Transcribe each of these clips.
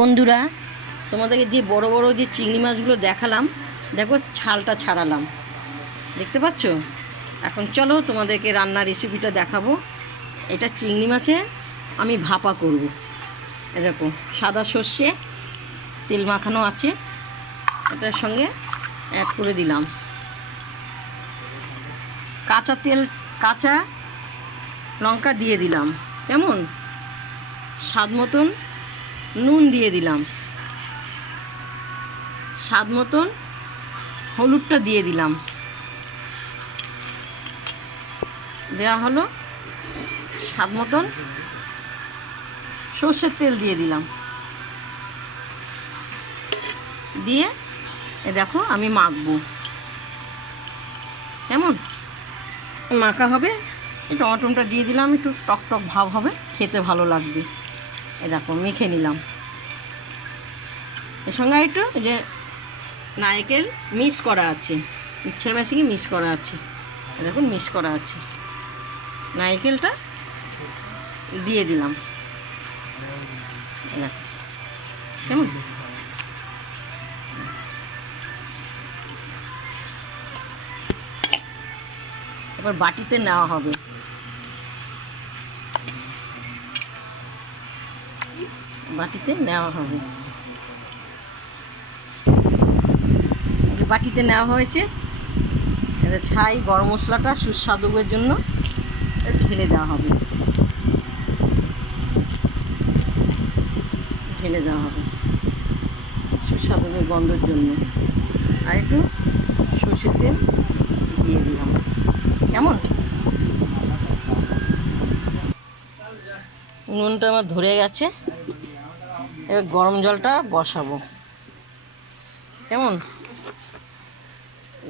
বন্ধুরা, তোমাদেরকে যে বড় বড় যে চিংড়ি মাছগুলো দেখালাম, দেখো ছালটা ছাড়ালাম, দেখতে পাচ্ছ। এখন চলো তোমাদেরকে রান্নার রেসিপিটা দেখাবো। এটা চিংড়ি মাছে আমি ভাপা করব। দেখো সাদা সর্ষে তেল মাখানো আছে, এটার সঙ্গে অ্যাড করে দিলাম কাঁচা লঙ্কা দিয়ে দিলাম, কেমন স্বাদ মতন নুন দিয়ে দিলাম, স্বাদ মতন হলুদটা দিয়ে দিলাম, দেওয়া হলো স্বাদ মতন সর্ষের তেল দিয়ে দিলাম, দিয়ে দেখো আমি মাখবো, কেমন মাখা হবে। এই টমাটোটা দিয়ে দিলাম, একটু টক টক ভাব হবে, খেতে ভালো লাগবে। দেখো মেখে নিলাম, এর সঙ্গে একটু যে নারকেল মিক্স করা আছে, মিক্সচার মেশিনে মিক্স করা আছে, দেখুন মিক্স করা আছে, নারকেলটা দিয়ে দিলাম, কেমন। এবার বাটিতে নেওয়া হবে, বাটিতে নেওয়া হবে, বাটিতে নেওয়া হয়েছে। এটা ছাই গরম মশলাটা সুস্বাদুর জন্য ঢেলে দেওয়া হবে, ঢেলে দেওয়া হবে সুস্বাদুর গন্ধের জন্য। আর একটু সর্ষের তেল দিয়ে দিলাম, কেমন। নুনটা আমার ধরে গেছে, এবার গরম জলটা বসাবো, কেমন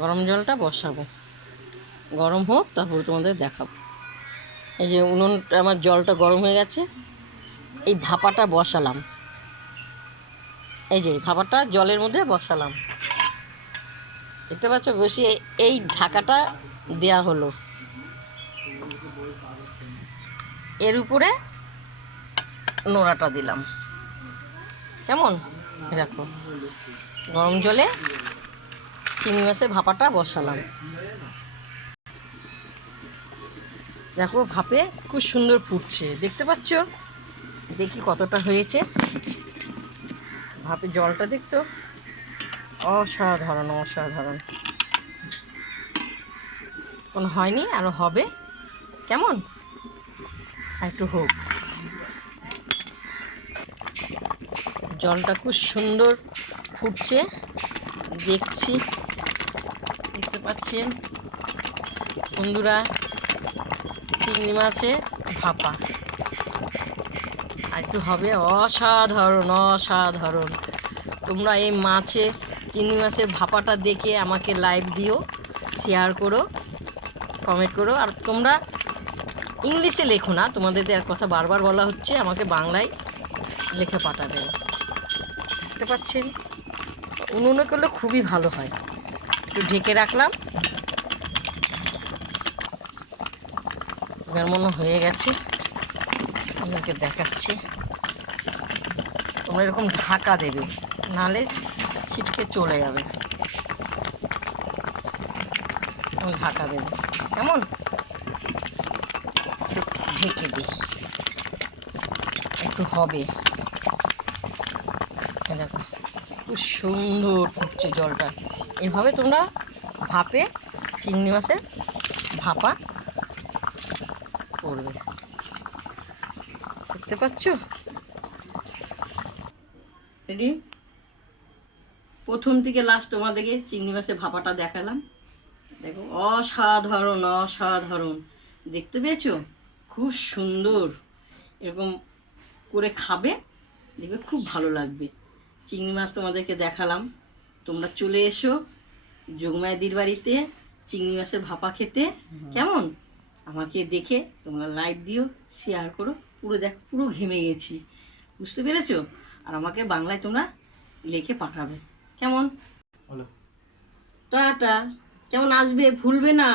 গরম জলটা বসাবো, গরম হোক তারপরে তোমাদের দেখাবো। এই যে উনুনটা আমার জলটা গরম হয়ে গেছে, এই ভাপাটা বসালাম, এই যে ভাপাটা জলের মধ্যে বসালাম, দেখতে পাচ্ছ বেশি। এই ঢাকাটা দেয়া হলো, এর উপরে নোড়াটা দিলাম, কেমন। দেখো গরম জলে চিংড়ি মাছের ভাপাটা বসালাম, দেখো ভাপে খুব সুন্দর ফুটছে, দেখতে পাচ্ছ। দেখি কতটা হয়েছে, ভাপে জলটা দেখতো অসাধারণ অসাধারণ। কোনো হয়নি, আরও হবে, কেমন একটু হোক। জলটা খুব সুন্দর ফুটছে, দেখছি, দেখতে পাচ্ছেন বন্ধুরা। চিংড়ি মাছে ভাপা আর একটু হবে, অসাধারণ অসাধারণ। তোমরা এই মাছে চিংড়ি মাছের ভাপাটা দেখে আমাকে লাইভ দিও, শেয়ার করো, কমেন্ট করো। আর তোমরা ইংলিশে লেখো না, তোমাদের আর কথা বারবার বলা হচ্ছে, আমাকে বাংলায় লিখে পাঠাবে, দেখতে পাচ্ছেন। উনুনে করলে খুবই ভালো হয়। একটু ঢেকে রাখলাম, এবার মনে হয়ে গেছে, আপনাকে দেখাচ্ছি। তোমরা এরকম ঢাকা দেবে, নাহলে ছিটকে চলে যাবে, ঢাকা দেবে, কেমন ঢেকে দিই, একটু হবে। দেখো খুব সুন্দর ফুটছে জলটা। এভাবে তোমরা ভাপে চিংড়ি মাছের ভাপা করবে, দেখতে পাচ্ছ। রেডি, প্রথম থেকে লাস্ট তোমাদেরকে চিংড়ি মাছের ভাপাটা দেখালাম, দেখো অসাধারণ অসাধারণ, দেখতে পেয়েছো খুব সুন্দর। এরকম করে খাবে, দেখবে খুব ভালো লাগবে। চিংড়ি মাছ তোমাদেরকে দেখালাম, তোমরা চলে এসো যোগমায়াদির বাড়িতে চিংড়ি মাছের ভাপা খেতে, কেমন। আমাকে দেখে তোমরা লাইক দিও, শেয়ার করো। পুরো দেখো পুরো ঘেমে গেছি, বুঝতে পেরেছো। আর আমাকে বাংলায় তোমরা লিখে পাঠাবে, কেমন। টাটা, কেমন আসবে, ভুলবে না।